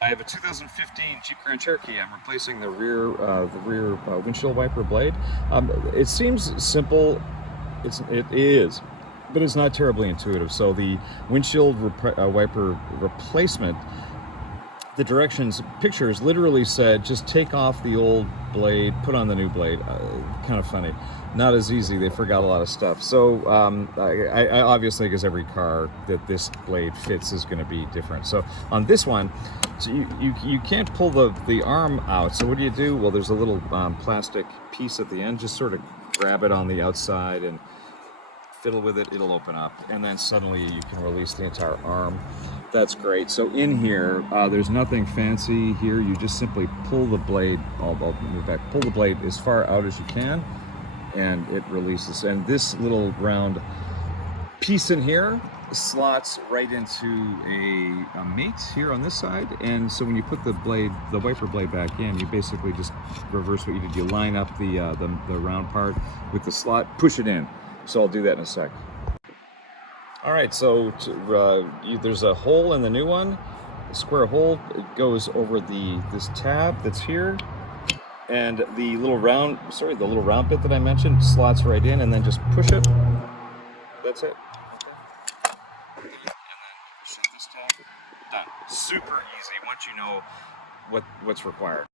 I have a 2015 Jeep Grand Cherokee. I'm replacing the rear windshield wiper blade. It seems simple. It is, but it's not terribly intuitive. So the wiper replacement, the directions pictures literally said just take off the old blade, put on the new blade. Kind of funny, not as easy. They forgot a lot of stuff. So I obviously, because every car that this blade fits is going to be different. So on this one, so you can't pull the arm out. So what do? Well, there's a little plastic piece at the end. Just sort of grab it on the outside and fiddle with it, it'll open up, and then suddenly you can release the entire arm. That's great. So in here, there's nothing fancy here. You just simply pull the blade, I'll move back, pull the blade as far out as you can, and it releases. And this little round piece in here slots right into a mate here on this side. And so when you put the wiper blade back in, you basically just reverse what you did. You line up the round part with the slot, push it in. So I'll do that in a sec. All right, so there's a hole in the new one, a square hole. It goes over this tab that's here, and the little round bit that I mentioned slots right in, and then just push it. That's it. Okay. And then shut this tab. Done. Super easy once you know what's required.